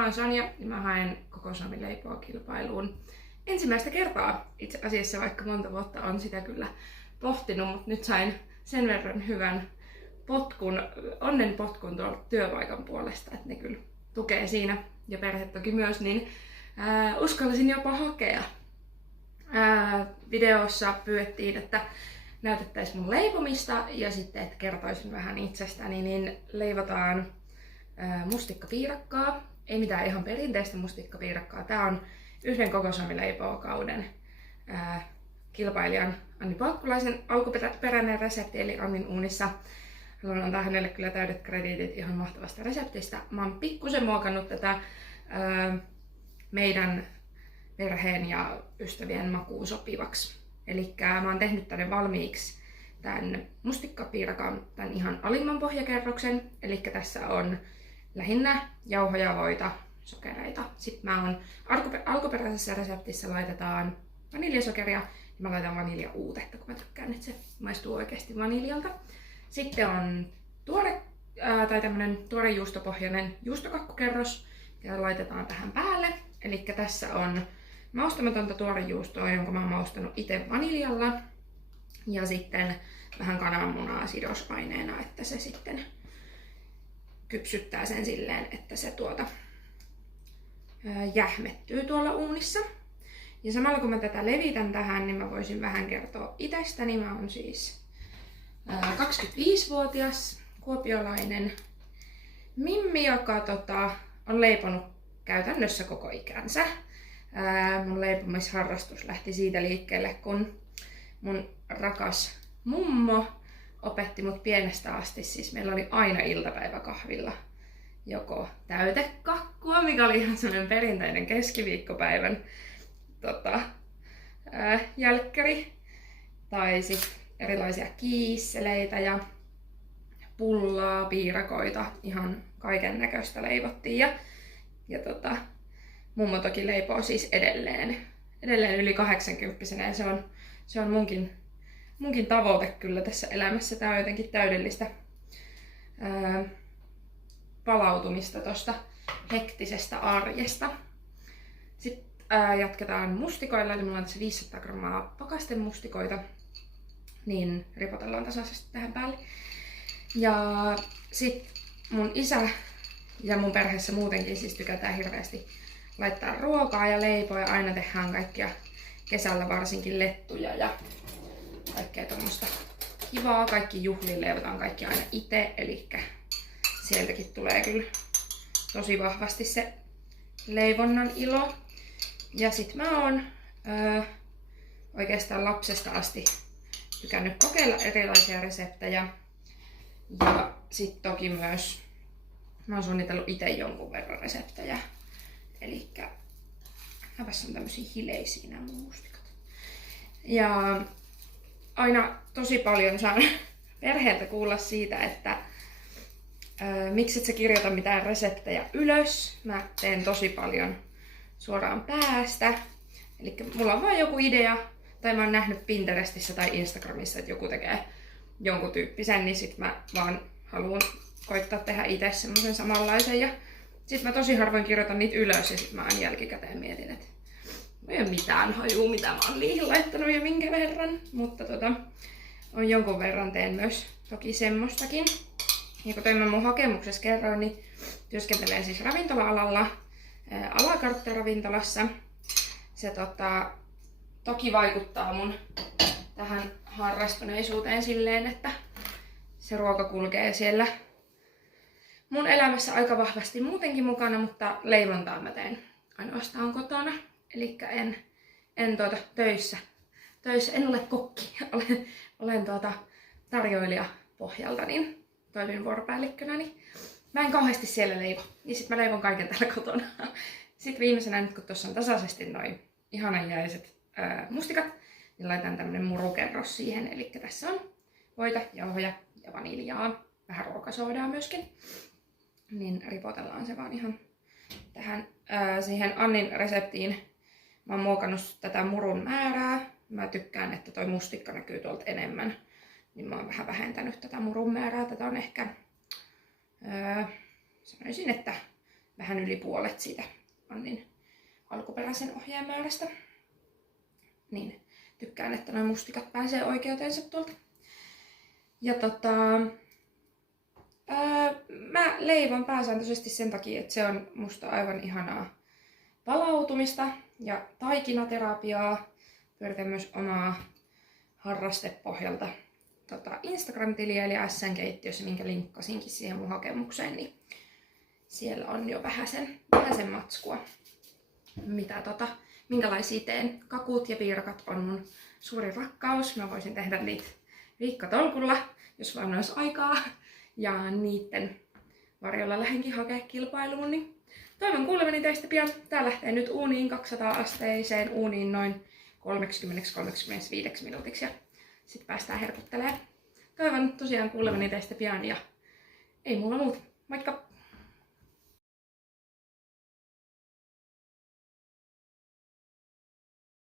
Mä oon Sonja ja mä haen Kokosnami-leipoa kilpailuun ensimmäistä kertaa itse asiassa, vaikka monta vuotta on sitä kyllä pohtinut, mutta nyt sain sen verran hyvän onnenpotkun tuolta työpaikan puolesta, että ne kyllä tukee siinä ja perhe toki myös, niin uskallisin jopa hakea. Videossa pyydettiin, että näytettäisiin mun leipomista ja sitten, että kertoisin vähän itsestäni, niin leivotaan mustikkapiirakkaa. Ei mitään ihan perinteistä mustikkapiirakkaa. Tää on yhden Kokosnami-leipokauden kilpailijan Anni Paukkulaisen alkuperäinen resepti, eli Annin uunissa. Haluan antaa hänelle kyllä täydet krediitit ihan mahtavasta reseptistä. Mä oon pikkusen muokannut tätä meidän perheen ja ystävien makuun sopivaksi. Eli mä oon tehnyt tänne valmiiksi tämän mustikkapiirakan, tämän ihan alimman pohjakerroksen. Eli tässä on lähinnä jauhoja, voita, sokereita. Sitten alkuperäisessä reseptissä laitetaan vaniljasokeria ja mä laitan vaniljauutetta, kun mä tykkään, että se maistuu oikeasti vaniljalta. Sitten on tuorejuustopohjainen juustokakkukerros ja laitetaan tähän päälle. Eli tässä on maustamatonta tuorejuustoa, jonka mä oon maustanut itse vaniljalla. Ja sitten vähän kananmunaa sidosaineena, että se sitten kypsyttää sen silleen, että se jähmettyy tuolla uunissa. Ja samalla kun mä tätä levitän tähän, niin mä voisin vähän kertoa itsestäni. Mä oon siis 25-vuotias kuopiolainen mimmi, joka on leiponut käytännössä koko ikänsä. Mun leipomisharrastus lähti siitä liikkeelle, kun mun rakas mummo opetti mut pienestä asti. Siis meillä oli aina iltapäiväkahvilla joko täytekakkua, mikä oli ihan semmoinen perinteinen keskiviikkopäivän jälkkäri, tai sitten erilaisia kiisseleitä ja pullaa, piirakoita, ihan kaiken näköistä leivottiin. Ja mummo toki leipoo siis edelleen yli 80-vuotiaana, ja se on munkin tavoite kyllä tässä elämässä. Tää on jotenkin täydellistä palautumista tosta hektisestä arjesta. Sitten jatketaan mustikoilla, eli mulla on tässä 500 grammaa pakastemustikoita, niin ripotellaan tasaisesti tähän päälle. Ja sit mun isä ja mun perheessä muutenkin siis tykätään hirveästi laittaa ruokaa ja leipoa, ja aina tehdään kaikkia kesällä varsinkin lettuja ja kaikkea tommoista kivaa. Kaikki juhliin leivotaan kaikki aina itse, eli sieltäkin tulee kyllä tosi vahvasti se leivonnan ilo. Ja sit mä oon oikeastaan lapsesta asti tykännyt kokeilla erilaisia reseptejä. Ja sit toki myös mä oon suunnitellut itse jonkun verran reseptejä. Elikkä näpäs on tämmösiä hileisiä nämä mun mustikat. Ja aina tosi paljon saan perheeltä kuulla siitä, että miksi et sä kirjoita mitään reseptejä ylös. Mä teen tosi paljon suoraan päästä. Eli mulla on vaan joku idea, tai mä oon nähnyt Pinterestissä tai Instagramissa, että joku tekee jonkun tyyppisen, niin sit mä vaan haluan koittaa tehdä itse semmoisen samanlaisen. Ja sit mä tosi harvoin kirjoitan niitä ylös, ja sit mä aina jälkikäteen mietin, että ei ole mitään hajua, mitä mä oon niihin laittanut ja minkä verran. Mutta on jonkun verran teen myös toki semmoistakin. Ja kuten mä mun hakemuksessa kerroin, niin työskentelen siis ravintola-alalla, à la carte ravintolassa. Se toki vaikuttaa mun tähän harrastuneisuuteen silleen, että se ruoka kulkee siellä mun elämässä aika vahvasti muutenkin mukana, mutta leivontaa mä teen ainoastaan kotona. Elikkä en töissä, en ole kokki, olen tarjoilija pohjalta, niin toimin vuoropäällikkönä, niin mä en kauheasti siellä leivo. Ja sit mä leivon kaiken täällä kotona. Sitten viimeisenä, nyt kun tuossa on tasaisesti noin ihananjäiset mustikat, niin laitan tämmönen murukerros siihen. Eli tässä on voita, jauhoja ja vaniljaa, vähän ruokasoodaa myöskin. Niin ripotellaan se vaan ihan tähän siihen Annin reseptiin. Mä oon muokannut tätä murun määrää. Mä tykkään, että toi mustikka näkyy tuolta enemmän. Niin mä oon vähän vähentänyt tätä murun määrää. Tätä on ehkä, sanoisin, että vähän yli puolet siitä Annin alkuperäisen ohjeen määrästä. Niin tykkään, että noin mustikat pääsee oikeutensa tuolta. Ja mä leivon pääsääntöisesti sen takia, että se on musta aivan ihanaa palautumista ja taikinaterapiaa. Pyöritän myös omaa harrastepohjalta Instagram-tiliä eli SN-keittiössä, minkä linkkasinkin siihen mun hakemukseen, niin siellä on jo vähäsen matskua, minkälaisia teen. Kakut ja piirakat on mun suuri rakkaus. Mä voisin tehdä niitä viikkotolkulla, jos vaan olisi aikaa. Ja niitten varjolla lähdenkin hakea kilpailuun. Niin toivon kuulevani teistä pian. Tää lähtee nyt uuniin 200-asteiseen uuniin noin 30-35 minuutiksi. Ja sit päästään herkuttelemaan. Toivon tosiaan kuulevani teistä pian ja ei mulla muuta. Moikka!